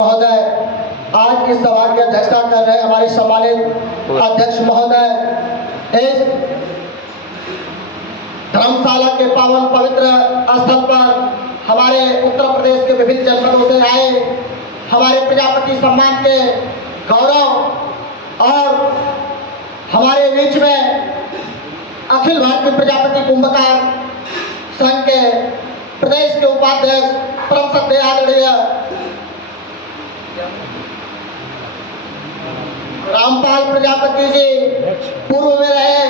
महोदय आज इस सभा की अध्यक्षता कर रहे हमारे सम्मानित अध्यक्ष महोदय, इस धर्मशाला के पावन पवित्र स्थल पर हमारे उत्तर प्रदेश के विभिन्न जनपदों से आए हमारे प्रजापति सम्मान के गौरव और हमारे बीच में अखिल भारतीय प्रजापति कुंभकार संघ के प्रदेश के उपाध्यक्ष परम श्रद्धेय आदरणीय रामपाल प्रजापति जी, पूर्व में रहे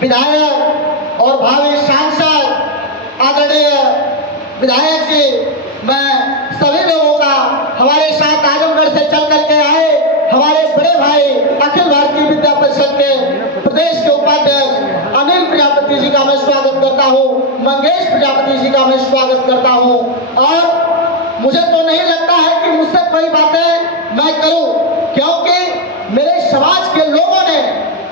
विधायक और भावी सांसद आदरणीय विधायक जी, मैं सभी लोगों का हमारे साथ आजमगढ़ से चल करके आए हमारे बड़े भाई अखिल भारतीय विद्या परिषद के प्रदेश के उपाध्यक्ष अनिल प्रजापति जी का मैं स्वागत करता हूँ, मंगेश प्रजापति जी का मैं स्वागत करता हूँ। और मुझे तो नहीं लगता है कि मुझसे कोई बातें मैं करूँ, क्योंकि मेरे समाज के लोगों ने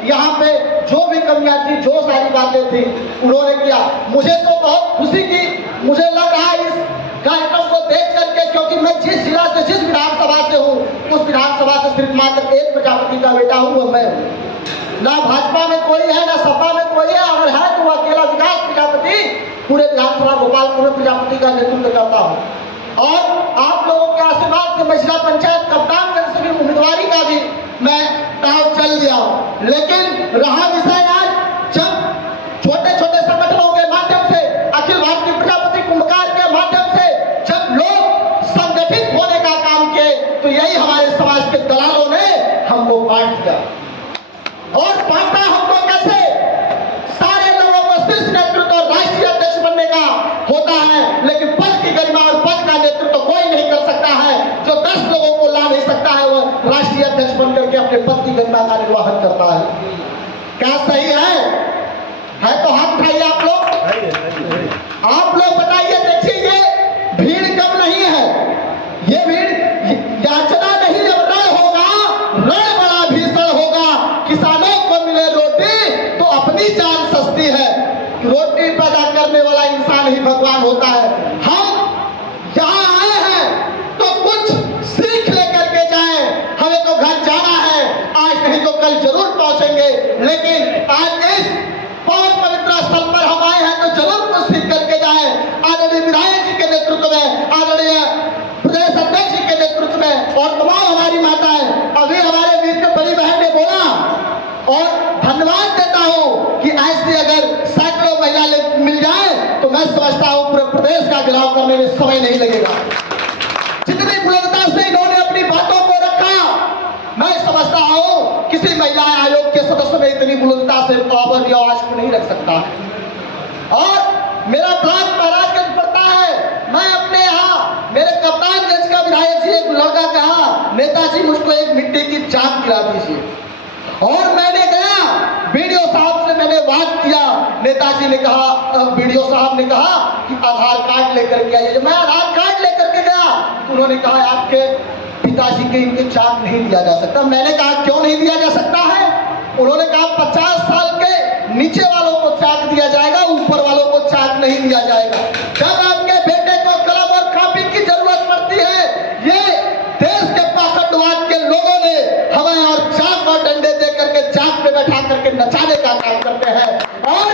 यहाँ पे जो भी कमियां थी, जो सारी बातें थी, उन्होंने किया। मुझे तो बहुत खुशी की मुझे लग रहा है इस कार्यक्रम को देख करके, क्योंकि मैं जिस जिला से जिस विधानसभा से हूँ उस विधानसभा से सिर्फ मात्र एक प्रजापति का बेटा हूँ, वो मैं हूँ। ना भाजपा में कोई है, ना सपा में कोई है, अगर है तो वो अकेला विकास प्रजापति पूरे विधानसभा गोपालपुर में प्रजापति का नेतृत्व करता हूँ। और आप लोगों के आशीर्वाद से महिला पंचायत कप्तानगंज से उम्मीदवारी का भी मैं दाव चल दिया हूँ। लेकिन रहा विषय आज जब छोटे छोटे संगठनों के माध्यम से, अखिल भारतीय प्रजापति कुंभकार के माध्यम से जब लोग संगठित होने का काम किए, तो यही हमारे समाज के दलालों ने हमको बांट दिया। और बांटा हमको कैसे? सारे लोगों को शीर्ष नेतृत्व और राष्ट्रीय अध्यक्ष बनने का होता है, लेकिन पद की गरिमा और पद का नेतृत्व कोई नहीं कर सकता है। जो 10 लोगों को ला नहीं सकता है, वो राष्ट्रीय अध्यक्ष बनकर के अपने पद की गरिमा का निर्वाहन करता है। क्या सही है तो हाथ उठाइए आप लोग बताइए। देखिए, ये भीड़ कम नहीं है, ये भीड़ याचना नहीं, जब रण होगा, रण बड़ा भीषण होगा। किसानों को मिले रोटी तो अपनी जान सस्ती है। रोटी पैदा करने वाला इंसान ही भगवान होता है। हम यहाँ आए हैं तो कुछ सीख लेकर के जाएं। हमें तो घर जाना है, आज नहीं तो कल जरूर पहुंचेंगे, लेकिन आज इस पावन पवित्र स्थल पर हम आए हैं तो जरूर कुछ सीख करके जाएं। आदरणीय विधायक जी के नेतृत्व में, आदरणीय प्रदेश अध्यक्ष जी के नेतृत्व में और तमाम हमारी माताएं, अभी हमारे बीच में बड़ी बहन ने बोला और धन्यवाद देता हूं कि ऐसे अगर सैकड़ों महिला मिल जाए तो मैं समझता हूं पूरे प्रदेश का घेराव करने में समय नहीं लगेगा। जितनी बुलंदता से इन्होंने अपनी बातों को रखा, मैं समझता हूं किसी महिला आयोग के सदस्य में इतनी बुलंदता से अपनी आवाज को नहीं रख सकता है। और मेरा ब्लॉक महाराजगंज पड़ता है, मैं अपने यहाँ मेरे कप्तानगंज का विधायक जी एक लड़का कहा, नेताजी मुझको एक मिट्टी की चाक खिला दीजिए। और मैंने गया बीडीओ साहब से मैंने बात किया, नेताजी ने कहा, बीडीओ साहब ने कहा कि आधार कार्ड लेकर के आइए। मैं आधार कार्ड लेकर के गया तो उन्होंने कहा आपके पिताजी के इनके चाक नहीं दिया जा सकता। मैंने कहा क्यों नहीं दिया जा सकता है? उन्होंने कहा 50 साल के नीचे वालों को चाक दिया जाएगा, ऊपर वालों को चाक नहीं दिया जाएगा। जब आपके बेटे को कलम और कॉपी की जरूरत पड़ती है, ये देश के पाखंडवाद के लोगों ने हमें और चाक और डंडे दे करके चाक पे बैठा करके नचाने का काम करते हैं और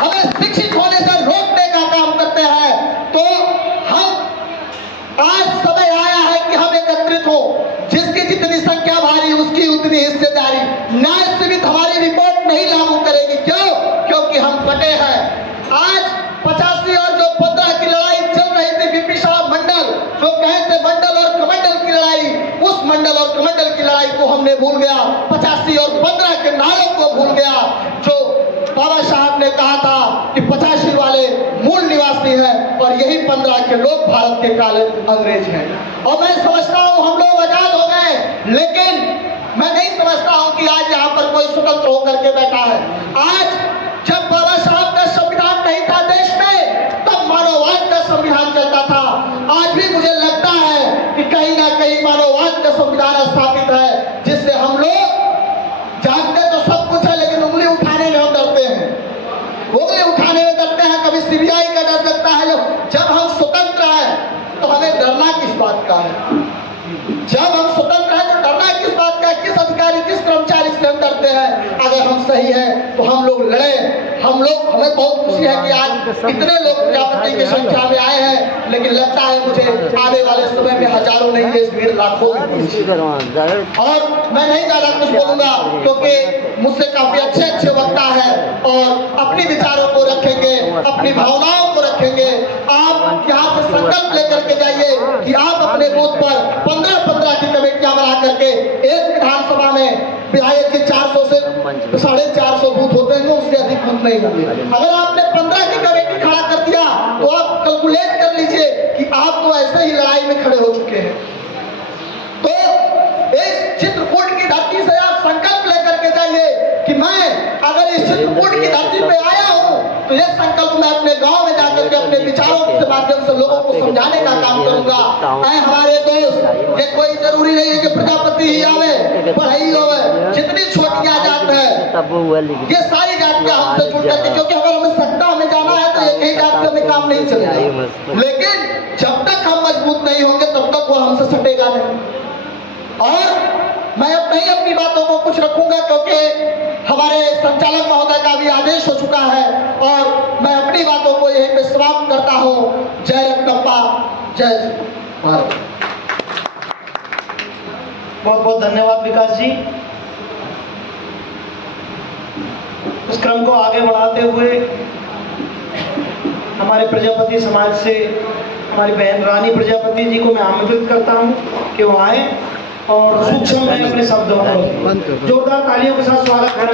हमें शिक्षित होने से रोकने का काम करते हैं। तो हम आज समय आया है कि हम एकत्रित हो, जिसकी जितनी संख्या भारी उसकी उतनी हिस्सेदारी। न्याय सीमित हमारी रिपोर्ट नहीं लागू करेगी। क्यों? क्योंकि हम बटे हैं। आज 85 और जो 15 की लड़ाई चल रही थी, बीपी साहब मंडल जो कहे थे मंडल और कमंडल की लड़ाई, उस मंडल और कमंडल की लड़ाई को हमने भूल गया, 85 और 15 के नारों को भूल गया। जो बाबा साहब ने कहा था कि 85 वाले मूल निवासी हैं और यही 15 के लोग भारत के काले अंग्रेज हैं। और मैं समझता हूं हम लोग आजाद हो गए, लेकिन मैं नहीं समझता हूं कि आज यहाँ पर कोई स्वतंत्र होकर के बैठा है। आज जब बाबा साहब का संविधान नहीं था देश में, तब मानववाद का संविधान चलता था। आज भी मुझे लगता है कि कहीं ना कहीं मानववाद का संविधान स्थापित है, जिससे हम लोग जानते तो सब कुछ है, लेकिन उंगली उठाने में हम डरते हैं। उंगली उठाने में डरते हैं, कभी सीबीआई का डर लगता है। जब हम स्वतंत्र हैं तो हमें डरना किस बात का है? सही है तो हम लोग लड़े। हम लोग, हमें बहुत खुशी है कि आज इतने लोग प्रजापति की संख्या में आए हैं, लेकिन लगता है मुझे आने वाले समय में हजारों नहीं है, इस भीड़ लाखों में होगी। और मैं नहीं ज्यादा कुछ बोलूंगा क्योंकि मुझसे काफी अच्छे अच्छे वक्ता है और अपने विचारों को रखेंगे, अपनी भावनाओं को रखेंगे। आप यहाँ से संकल्प लेकर के जाइए कि आप अपने बूथ पर 15-15 की कमेटियां बना करके एक विधानसभा में विधायक के 400 से 450 बूथ होते हैं, उससे अधिक बूथ नहीं होंगे। अगर आपने 15 की कमेटी खड़ा कर दिया तो आप कैलकुलेट कर लीजिए कि आप तो ऐसे ही लड़ाई में खड़े हो चुके हैं। तो इस चित्रकूट की धरती से आप संकल्प लेकर के जाइए कि मैं अगर इस चित्रकूट की धरती पे आया हूँ तो ये संकल्प मैं अपने गांव में जाकर के अपने विचारों के माध्यम से लोगों को समझाने का काम करूंगा। हमारे दोस्त, ये कोई जरूरी नहीं है कि प्रजापति ही आवे, पढ़ाई होवे, जितनी छोटियां जात है ये सारी जातियां हमसे जुड़ करके, क्योंकि अगर हमें सत्ता में जाना है तो एक ही जात से हमें काम नहीं चलेगा। लेकिन जब तक हम मजबूत नहीं होंगे तब तक वो हमसे सटेगा नहीं। और मैं अब नहीं अपनी बातों को कुछ रखूंगा क्योंकि हमारे संचालक महोदय का भी आदेश हो चुका है और मैं अपनी बातों को यहीं पे समाप्त करता हूं। जय रत्नप्पा, जय भारत। बहुत बहुत धन्यवाद विकास जी। इस क्रम को आगे बढ़ाते हुए हमारे प्रजापति समाज से हमारी बहन रानी प्रजापति जी को मैं आमंत्रित करता हूं कि वो आए और सूक्ष्म में अपने शब्दों को जोरदार तालियों के साथ स्वागत करें।